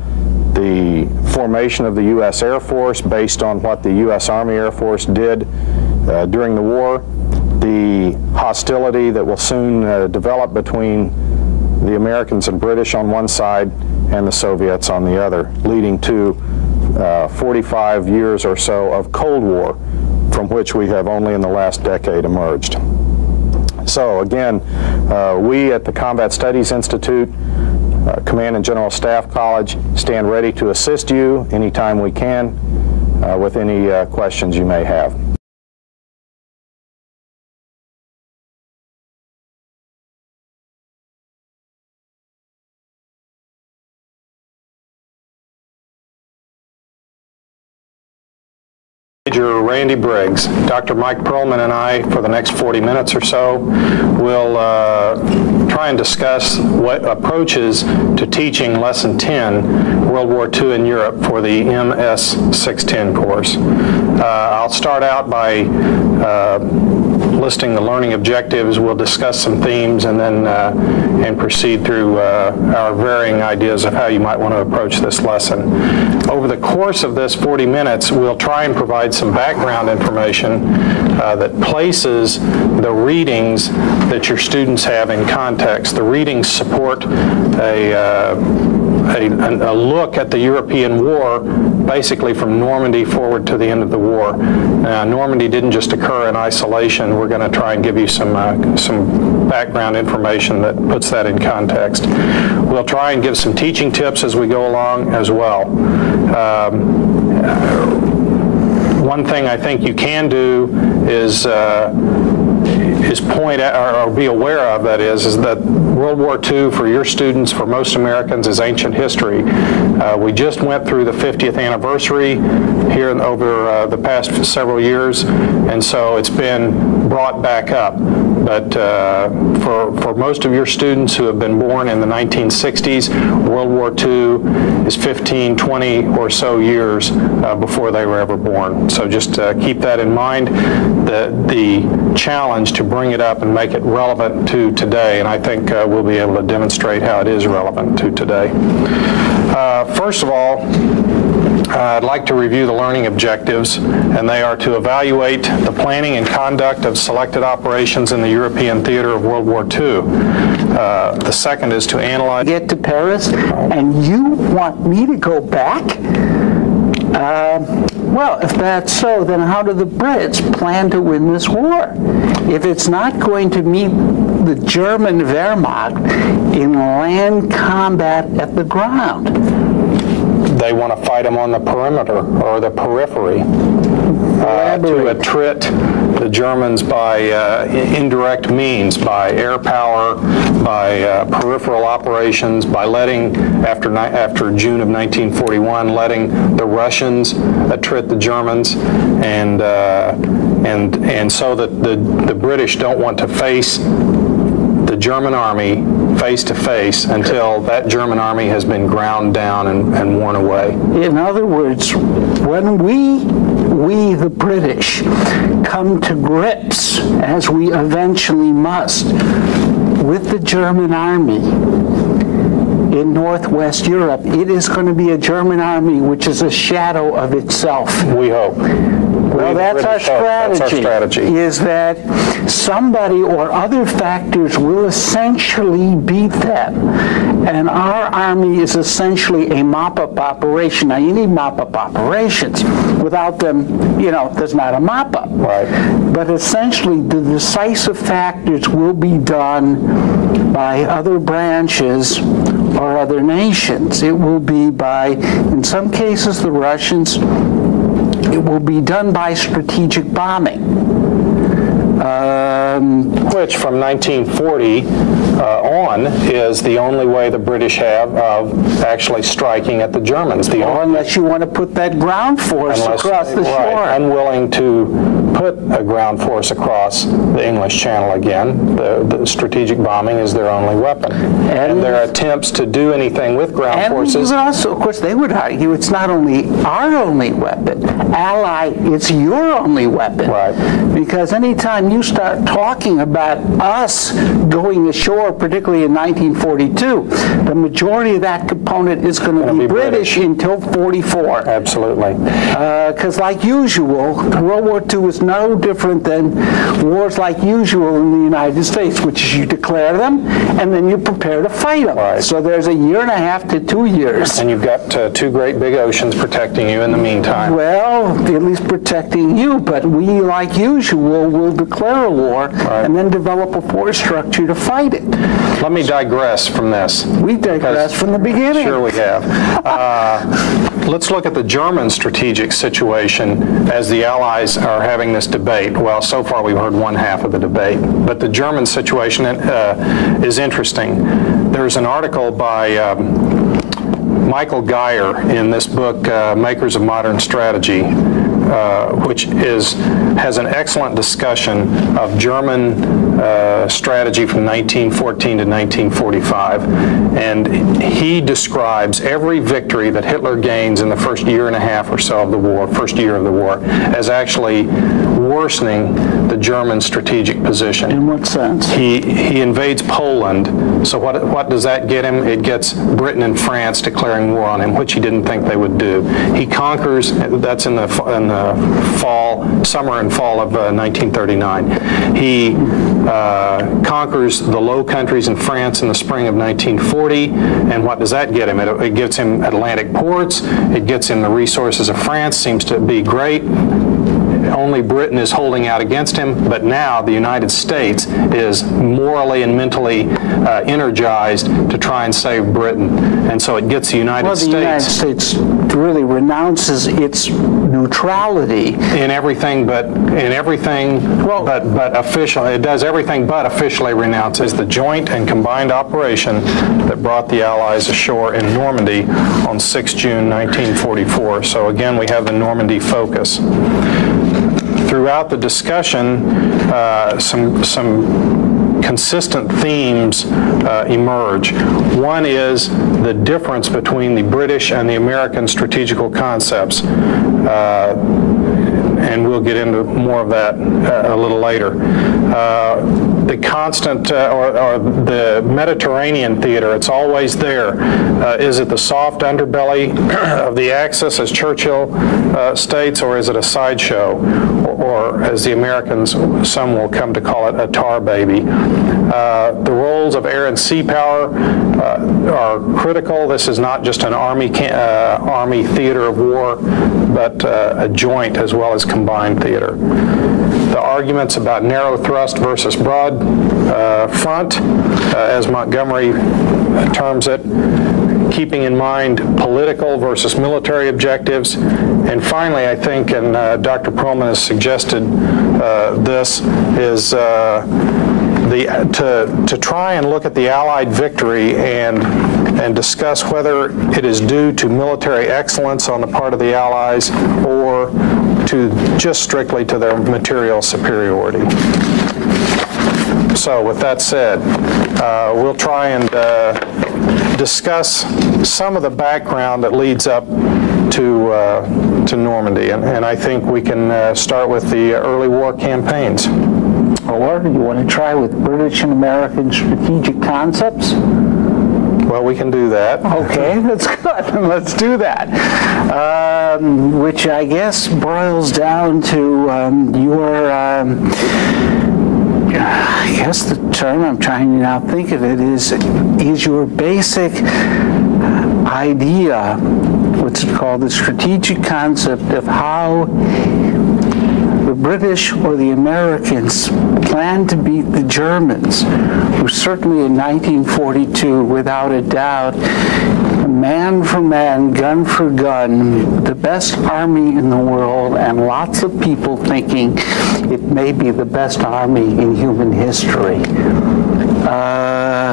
the formation of the U.S. Air Force based on what the U.S. Army Air Force did during the war, the hostility that will soon develop between the Americans and British on one side and the Soviets on the other, leading to 45 years or so of Cold War, from which we have only in the last decade emerged. So again, we at the Combat Studies Institute, Command and General Staff College, stand ready to assist you anytime we can with any questions you may have. Major Randy Briggs. Dr. Mike Perlman and I, for the next 40 minutes or so, will try and discuss what approaches to teaching Lesson 10, World War II in Europe, for the MS 610 course. I'll start out by listing the learning objectives. We'll discuss some themes and then and proceed through our varying ideas of how you might want to approach this lesson. Over the course of this 40 minutes, we'll try and provide some background information that places the readings that your students have in context. The readings support a look at the European War, basically from Normandy forward to the end of the war. Normandy didn't just occur in isolation. We're going to try and give you some background information that puts that in context. We'll try and give some teaching tips as we go along as well. One thing I think you can do is point out, or be aware of, that is that World War II for your students, for most Americans, is ancient history. We just went through the 50th anniversary here over the past several years, and so it's been brought back up. But for most of your students who have been born in the 1960s, World War II is 15, 20 or so years before they were ever born. So just keep that in mind, the challenge to bring it up and make it relevant to today, and I think we'll be able to demonstrate how it is relevant to today. First of all, I'd like to review the learning objectives, and they are to evaluate the planning and conduct of selected operations in the European theater of World War II. The second is to analyze... Get to Paris, and you want me to go back? Well, if that's so, then how do the Brits plan to win this war? If it's not going to meet the German Wehrmacht in land combat at the ground? They want to fight them on the perimeter or the periphery to attrit the Germans by indirect means, by air power, by peripheral operations, by letting, after June of 1941, letting the Russians attrit the Germans, and so that the British don't want to face the German army face to face until that German army has been ground down and worn away. In other words, when we the British come to grips, as we eventually must, with the German army in Northwest Europe, it is going to be a German army which is a shadow of itself. We hope. Well, that's our strategy. That's our strategy. Is that somebody or other factors will essentially beat them. And our army is essentially a mop-up operation. Now, you need mop-up operations. Without them, you know, there's not a mop-up. Right. But essentially, the decisive factors will be done by other branches or other nations. It will be by, in some cases, the Russians. It will be done by strategic bombing. Which from 1940 on is the only way the British have of actually striking at the Germans. Or unless you want to put that ground force across the shore. Unwilling to put a ground force across the English Channel again. The strategic bombing is their only weapon. And their attempts to do anything with ground forces... And also, of course, they would argue it's not only our only weapon. Ally, it's your only weapon. Right. Because anytime you start talking about us going ashore, particularly in 1942, the majority of that component is going to be British until 44. Absolutely. Because like usual, World War II is no different than wars like usual in the United States, which is you declare them and then you prepare to fight them. Right. So there's a year and a half to 2 years. And you've got two great big oceans protecting you in the meantime. Well, at least protecting you, but we, like usual, will declare a war and then develop a force structure to fight it. Let me digress from this. We digress from the beginning. Sure we have. Let's look at the German strategic situation as the Allies are having this debate. Well, so far we've heard one half of the debate, but the German situation is interesting. There's an article by Michael Geyer in this book, Makers of Modern Strategy, which has an excellent discussion of German strategy from 1914 to 1945, and he describes every victory that Hitler gains in the first year and a half or so of the war, first year of the war, as actually worsening the German strategic position. In what sense? He invades Poland, so what does that get him? It gets Britain and France declaring war on him, which he didn't think they would do. He conquers, that's in the summer and fall of 1939. He conquers the Low Countries in France in the spring of 1940, and what does that get him? It gets him Atlantic ports, it gets him the resources of France, seems to be great. Only Britain is holding out against him, but now the United States is morally and mentally energized to try and save Britain. And so it gets the United States... Well, the United States really renounces its neutrality. In everything but official. It does everything but officially renounces the joint and combined operation that brought the Allies ashore in Normandy on 6 June 1944. So again, we have the Normandy focus. Throughout the discussion, some consistent themes emerge. One is the difference between the British and the American strategical concepts, and we'll get into more of that a little later. The constant, or the Mediterranean theater, it's always there. Is it the soft underbelly of the Axis, as Churchill states, or is it a sideshow, or as the Americans, some will come to call it, a tar baby? The roles of air and sea power are critical. This is not just an army theater of war, but a joint as well as combined theater. The arguments about narrow thrust versus broad front, as Montgomery terms it, keeping in mind political versus military objectives. And finally, I think, and Dr. Perlman has suggested this, is to try and look at the Allied victory and discuss whether it is due to military excellence on the part of the Allies or to just strictly to their material superiority. So with that said, we'll try and discuss some of the background that leads up to Normandy, and I think we can start with the early war campaigns. Or do you want to try with British and American strategic concepts? Well, we can do that. Okay, that's good. Let's do that. Which I guess boils down to your, I guess the term I'm trying to now think of it is your basic idea, what's it called, the strategic concept of how the British or the Americans planned to beat the Germans, who certainly in 1942, without a doubt, man for man, gun for gun, the best army in the world, and lots of people thinking it may be the best army in human history,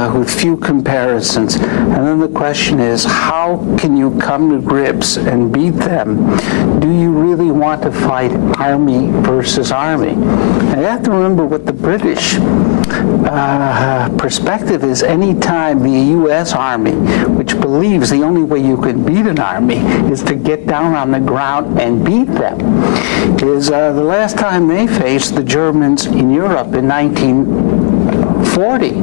with few comparisons. And then the question is, how can you come to grips and beat them? Do you really want to fight army versus army? And you have to remember what the British perspective is. Anytime the U.S. Army, which believes the only way you can beat an army is to get down on the ground and beat them, is the last time they faced the Germans in Europe in 1940.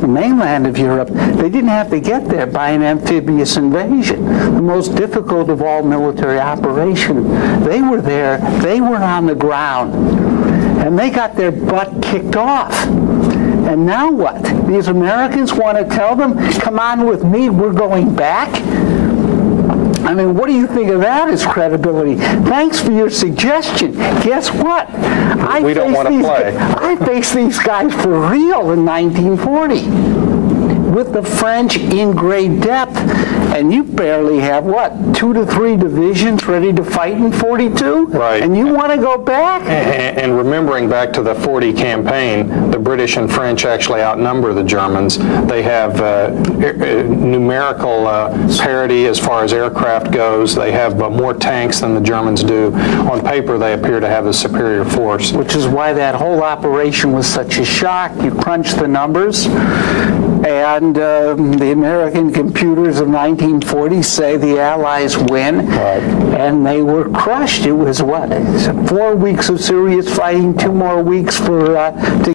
The mainland of Europe, they didn't have to get there by an amphibious invasion, the most difficult of all military operations. They were there, they were on the ground, and they got their butt kicked off. And now what? These Americans want to tell them, come on with me, we're going back? I mean, what do you think of that as credibility? Thanks for your suggestion. Guess what? We don't want to play. I faced these guys for real in 1940 with the French in great depth. and you barely have, what, 2 to 3 divisions ready to fight in 42? Right. And you want to go back? And remembering back to the 40 campaign, the British and French actually outnumber the Germans. They have numerical parity as far as aircraft goes. They have more tanks than the Germans do. On paper, they appear to have a superior force. Which is why that whole operation was such a shock. You crunch the numbers, and the American computers of 1940 say the Allies win, and they were crushed. It was, what, 4 weeks of serious fighting, 2 more weeks for to